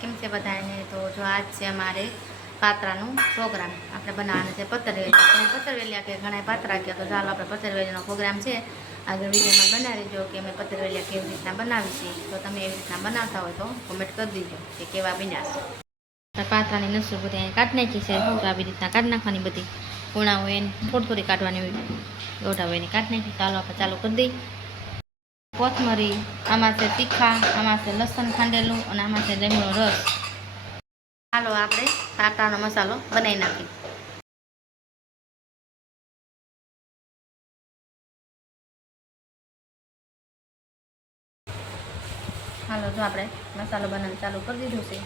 કેમ છે બધાને? તો જો આજ છે અમારે પાત્રાનું પ્રોગ્રામ. આપણે બનાવવાનું છે પતરવેલી. પતરવેલિયા કે ઘણા પાત્રા કે તો ચાલો આપણે પતરવેલીનો પ્રોગ્રામ છે. આગળ વિડીયોમાં બનાવી દો કે અમે પતરવેલિયા કેવી રીતના બનાવી છીએ. તો તમે એવી રીતના બનાવતા હોય તો કોમેન્ટ કરી દીજો કે કેવા બન્યા છે. પાત્રાની નસું બધી અહીં કાઢી નાખી છે. તો આવી રીતના કાઢી નાખવાની બધી પૂણા હોય એને થોડી થોડી કાઢવાની હોય, દોઢા હોય એને કાઢી નાખી. ચાલો આપણે ચાલુ કરી દઈએ. કોથમરી, આમાં છે તીખા, આમાં છે લસણ ખાંડેલું અને આમાં છે લીમડો રસ. ચાલો આપણે પાત્રાનો મસાલો બનાવી નાખીએ. હાલો જો આપણે મસાલો બનાવવાનું ચાલુ કરી દીધું છે.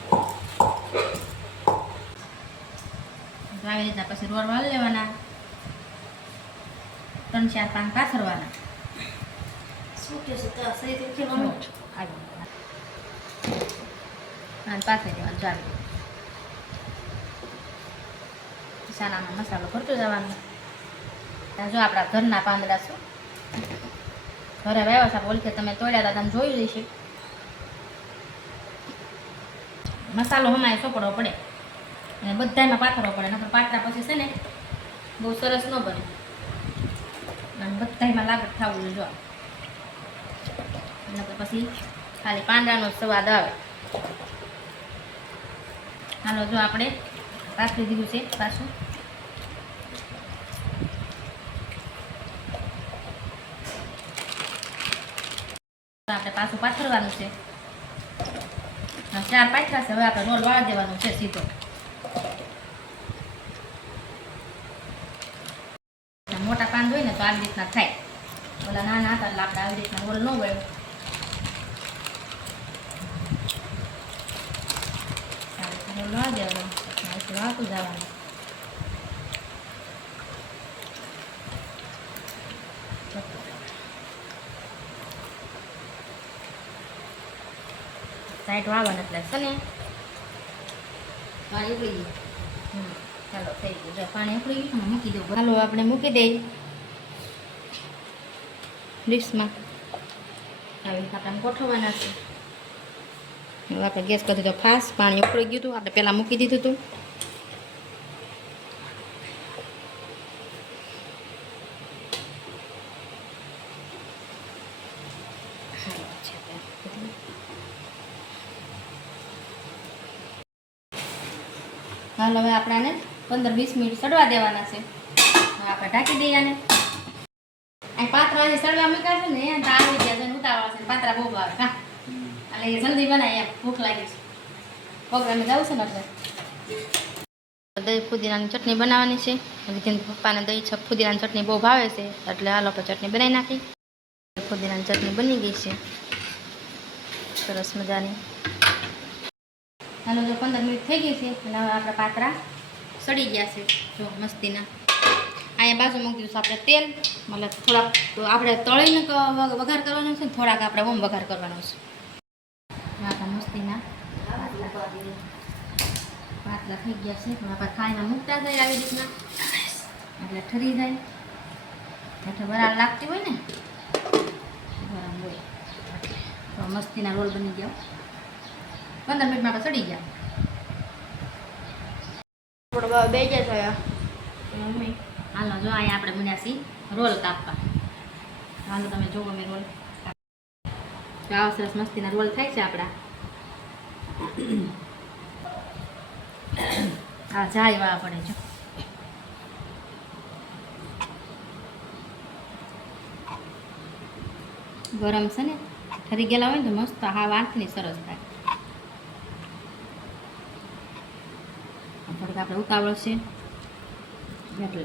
આવી રીતના પછી રોલ વાળી લેવાના, 3-4 પાન પાથરવાના. અને પાથરી દેવાનું ચાલુ. સાનામાં મસાલો ભરતો જવાનો. જો આપણા ઘરના પાંદડા છે, ઘરે વાવ્યા છે. ઓલી કે તમે તોડ્યા હતા, તમે જોઈ લઈશું. મસાલો હમાય સોપડવો પડે અને બધામાં પાથરવો પડે, નકર પાત્રા પછી છે ને બહુ સરસ ન બને. અને બધામાં લાગત થવું જોઈએ. જો નકર પછી ખાલી પાંદડાનો સ્વાદ આવે. હાલો જો આપણે પાથરી દીધું છે પાછું. આપણે પાછું પાથરવાનું છે. 4 પાથરા છે. હવે આપણે રોલ વાળી દેવાનું છે સીધો. મોટા પાન હોય ને તો આવી રીતના થાય. ઓલા નાના હતા એટલે આપણે આવી રીતના રોલ ન હોય. રોલ વાળી દેવાનું, વાળતું જવાનું. સાઈડ વાળવાનું એટલે છે ને પાણી ઉકળી ગયું. ચાલો થઈ ગયું. પાણી ઉકળી ગયું, મૂકી દઉં. હાલો આપણે મૂકી દઈએ ડીશમાં. આવી રીતે આપણે ગોઠવવાના છે. હવે આપણે ગેસ કરી દીધો ફાસ્ટ. પાણી ઉકળી ગયું હતું, આપણે પહેલાં મૂકી દીધું હતું. હાલ હવે આપણે આને 15-20 મિનિટ સડવા દેવાના છે. હવે આપણે ઢાંકી દઈએ આને. આ પાત્રા જે સડવા મૂક્યા છે ને એ આવી ગયા છે, ઉતાવળ છે. પાત્રા બહુ ભાવે. હા એટલે એ જલ્દી બનાવી, એમ ભૂખ લાગી છે. પ્રોગ્રામે જવું છે ને એટલે દહીં ફુદીનાની ચટણી બનાવવાની છે. વિધિન પપ્પાને દહીં ફુદીનાની ચટણી બહુ ભાવે છે, એટલે હાલો આપણે ચટણી બનાવી નાખી. ફુદીનાની ચટણી બની ગઈ છે સરસ મજાની. હાલો જો 15 મિનિટ થઈ ગઈ છે અને હવે આપણા પાત્રા સડી ગયા છે. જો મસ્તીના અહીંયા બાજુ મૂકી દીધું આપણે તેલ. મતલબ થોડાક આપણે તળીને વઘાર કરવાનો છે ને થોડાક આપણે ઓમ વઘાર કરવાનો છે. આપણા મસ્તીના પાતળા થઈ ગયા છે. આપણે ખાઈને મૂકતા જાય આવી રીતના એટલે ઠરી જાય. એટલે વરાળ લાગતી હોય ને ગરમ હોય તો મસ્તીના રોલ બની ગયા. 15 મિનિટમાં આપણે સડી ગયા. થોડો બે ગયા છે મમ્મી. હાલો જો અહીંયા આપણે બન્યા છીએ રોલ કાપવા. હાલો તમે જોવો મેં રોલ. આવા સરસ મસ્તીના રોલ થાય છે આપણા. હા જાય વાળા પડે જો. ગરમ છે ને, ઠરી ગયેલા હોય ને તો મસ્ત હા વાંચની સરસ થાય. થોડીક આપણે ઉતાવળ છે એટલે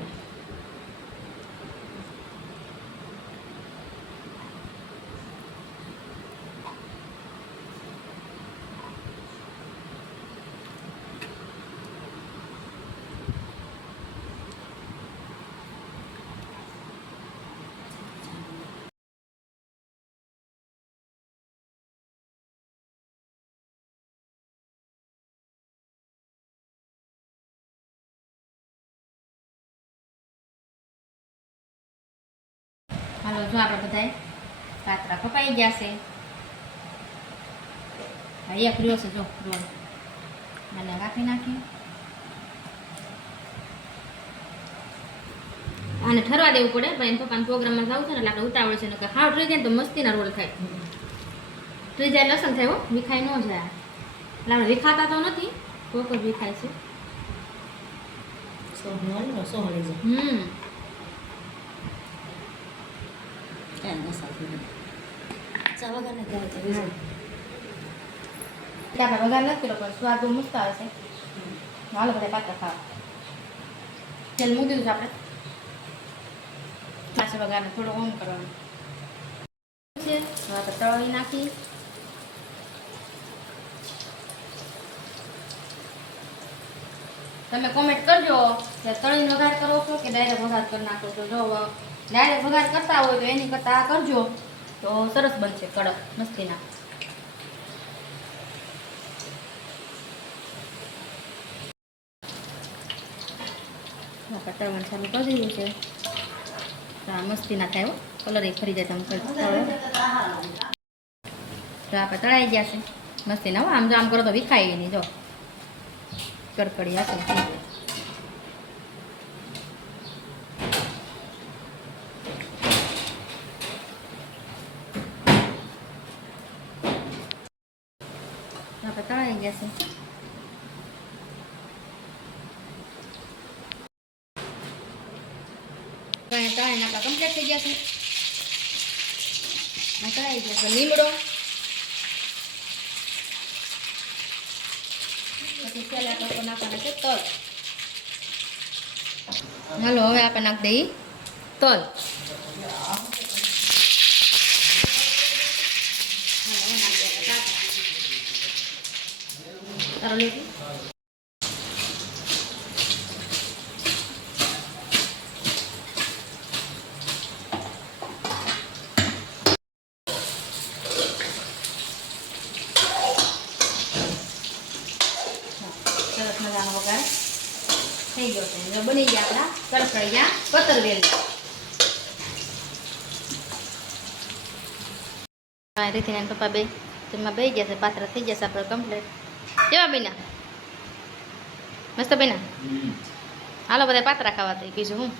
હાલો જો આપણે બધાય પાત્રા કપાઈ ગયા છે. એક રહ્યો છે જો રોલ. અને રાખી નાખીએ. આને ઠરવા દેવું પડે પણ એના પપ્પાના પ્રોગ્રામમાં જવું છે ને એટલે આપણે ઉતાવળ છે ને કે હાવ થઈ જાય ને તો મસ્તીના રોલ થાય. થઈ જાય લસણ થાય હો, વિખાઈ ન જાય. એટલે આપણે વિખાતા તો નથી, કોક જ વિખાય છે. આપણે વઘાર નથી કર્યો પણ સ્વાદ બહુ મસ્ત આવે છે. હાલો બધા પાત્ર ખાવા. તેલ મૂકી દીધું છે આપણે. પાછળ વઘારને થોડો ઓમ કરવાનો છે. હવે આપણે તળી નાખી. તમે કોમેન્ટ કરજો કે તળીને વઘાર કરો છો કે ડાયરેક્ટ વઘાર કરી નાખો છો. જો ડાયરેક્ટ વઘાર કરતા હોય તો એની કરતાં આ કરજો તો સરસ બનશે, કડક મસ્તીના. આપણે તળવાનું ચાલુ કરી દીધું છે. મસ્તીના થાય હો, કલર એ ફરી જાય. તમે તો આપણે તળાઈ ગયા છે મસ્તીના હો. આમ જો આમ કરો તો વિખાય નહીં. જો કડકડી હશે. આપણે તળાઈ ગયા છે. તળાઈને આપણા કમ્પ્લીટ થઈ ગયા છે. તળાઈ ગયા છે. લીમડો પછી છેલ્લે આપણે નાખવાના છે તલ. હાલો હવે આપણે નાખી દઈએ તલ. તારો લીધી સરસ મજાનો વઘાર થઈ ગયો છે. જો બની ગયા આપણા કડકડિયા પતરવેલ. રીતિના પપ્પા બે તેમાં બે ગયા છે. પાત્ર થઈ જશે આપણે કમ્પ્લીટ. કેવા બેના? મસ્ત બેના? હાલો બધા પાત્રા ખાવા થઈ. બીજું હું